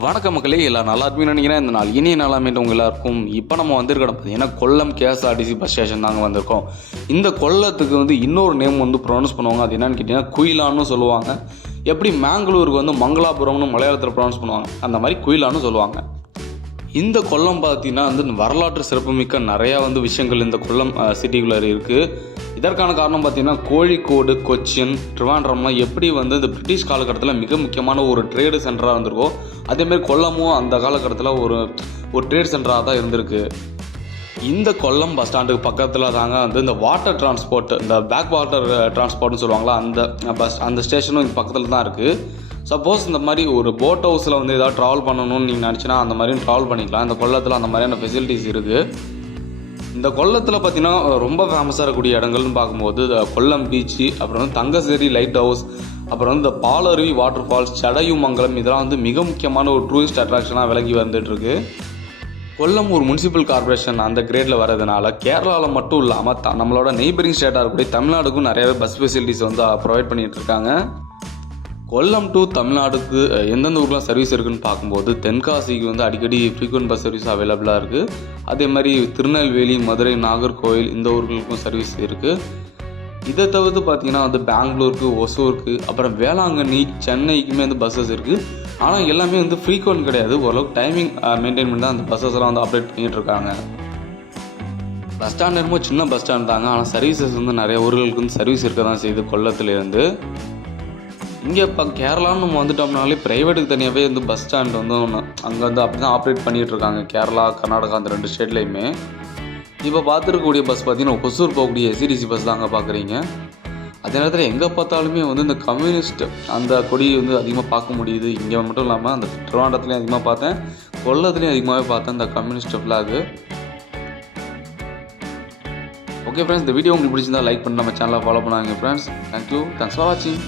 வணக்கம் மக்களே, எல்லாம் நல்லா இருப்பீங்கன்னு நினைக்கிறேன். இந்த நாள் இனிய நாளாமேட்டு உங்கள் எல்லாருக்கும். இப்போ நம்ம வந்திருக்கோம் பார்த்தீங்கன்னா கொல்லம் கேஎஸ்ஆர்டிசி பஸ் ஸ்டேஷன் தாங்க வந்திருக்கோம். இந்த கொல்லத்துக்கு இன்னொரு நேம் ப்ரொனவுன்ஸ் பண்ணுவாங்க. அது என்னன்னு கேட்டிங்கன்னா குயிலான்னு சொல்லுவாங்க. எப்படி மேங்களூருக்கு மங்களாபுரம்னு மலையாளத்தில் ப்ரொனவுன்ஸ் பண்ணுவாங்க, அந்த மாதிரி குயிலான்னு சொல்லுவாங்க. இந்த கொல்லம் பார்த்தீங்கன்னா வரலாற்று சிறப்புமிக்க நிறையா விஷயங்கள் இந்த கொல்லம் சிட்டிக்குள்ளே இருக்குது. இதற்கான காரணம் பார்த்தீங்கன்னா கோழிக்கோடு, கொச்சின், ட்ரிவாண்ட்ரம்லாம் எப்படி இந்த பிரிட்டிஷ் காலகட்டத்தில் மிக முக்கியமான ஒரு ட்ரேடு சென்டராக இருந்திருக்கோ, அதேமாரி கொல்லமும் அந்த காலகட்டத்தில் ஒரு ட்ரேட் சென்டராக தான் இருந்திருக்கு. இந்த கொல்லம் பஸ் ஸ்டாண்டுக்கு பக்கத்தில் தாங்க இந்த வாட்டர் டிரான்ஸ்போர்ட், இந்த பேக் வாட்டர் டிரான்ஸ்போர்ட்னு சொல்லுவாங்களா, அந்த ஸ்டேஷனும் இந்த பக்கத்தில் தான் இருக்குது. சப்போஸ் இந்த மாதிரி ஒரு போட் ஹவுஸில் ஏதாவது ட்ராவல் பண்ணணும்னு நீங்கள் நினச்சினா அந்த மாதிரியும் ட்ராவல் பண்ணிக்கலாம். இந்த கொல்லத்தில் அந்த மாதிரியான ஃபெசிலிட்டிஸ் இருக்குது. இந்த கொல்லத்தில் பார்த்தீங்கன்னா ரொம்ப ஃபேமஸாக இருக்கக்கூடிய இடங்கள்னு பார்க்கும்போது கொல்லம் பீச்சு, அப்புறம் தங்கசேரி லைட் ஹவுஸ், அப்புறம் இந்த பாலருவி வாட்டர் ஃபால்ஸ், சடையுமங்கலம், இதெல்லாம் மிக முக்கியமான ஒரு டூரிஸ்ட் அட்ராக்ஷனாக விளங்கி வந்துட்டுருக்கு. கொல்லம் ஒரு முனிசிபல் கார்பரேஷன் அந்த கிரேடில் வரதுனால கேரளாவில் மட்டும் இல்லாமல் நம்மளோட நெய்பரிங் ஸ்டேட்டாக இருக்கக்கூடிய தமிழ்நாடுக்கும் நிறையவே பஸ் ஃபெசிலிட்டிஸ் ப்ரொவைட் பண்ணிகிட்டு இருக்காங்க. கொல்லம் டு தமிழ்நாடுக்கு எந்தெந்த ஊருக்குலாம் சர்வீஸ் இருக்குதுன்னு பார்க்கும்போது தென்காசிக்கு அடிக்கடி ஃப்ரீக்வெண்ட் பஸ் சர்வீஸ் அவைலபிளாக இருக்குது. அதே மாதிரி திருநெல்வேலி, மதுரை, நாகர்கோவில் இந்த ஊர்களுக்கும் சர்வீஸ் இருக்குது. இதை தவிர்த்து பார்த்தீங்கன்னா பெங்களூருக்கு, ஒசூருக்கு, அப்புறம் வேளாங்கண்ணி, சென்னைக்குமே பஸ்ஸஸ் இருக்குது. ஆனால் எல்லாமே ஃப்ரீக்வெண்ட் கிடையாது. ஓரளவுக்கு டைமிங் மெயின்டைன் பண்ணி தான் அந்த பஸ்ஸஸ்லாம் ஆப்ரேட் பண்ணிகிட்டு இருக்காங்க. பஸ் ஸ்டாண்ட் என்னமோ சின்ன பஸ் ஸ்டாண்ட் தாங்க, ஆனால் சர்வீசஸ் நிறைய ஊர்களுக்கு சர்வீஸ் இருக்க தான் செய்யுது கொல்லத்துலேருந்து. இங்கே இப்போ கேரளான்னு நம்ம வந்துட்டோம்னாலே ப்ரைவேட்டுக்கு தனியாகவே பஸ் ஸ்டாண்ட் அங்கே அப்படி தான் ஆப்ரேட் பண்ணிகிட்டு இருக்காங்க. கேரளா, கர்நாடகா அந்த 2 ஸ்டேட்லேயுமே. இப்போ பார்த்துருக்கக்கூடிய பஸ் பார்த்தீங்கன்னா ஒசூர் போகக்கூடிய எஸ்சிடிசி பஸ் தாங்க பார்க்குறீங்க. அதே நேரத்தில் எங்கே பார்த்தாலுமே இந்த கம்யூனிஸ்ட் அந்த கொடி அதிகமாக பார்க்க முடியுது. இங்கே மட்டும் இல்லாமல் அந்த திருவாண்டத்துலேயும் அதிகமாக பார்த்தேன், கொல்லத்துலேயும் அதிகமாகவே பார்த்தேன் இந்த கம்யூனிஸ்ட் ஃப்ளாகு. ஓகே ஃப்ரெண்ட்ஸ், இந்த வீடியோ உங்களுக்கு பிடிச்சிருந்தா லைக் பண்ணி நம்ம சேனலை ஃபாலோ பண்ணாங்க ஃப்ரெண்ட்ஸ். தேங்க்யூ, தேங்க்ஸ் ஃபார் வாட்சிங்.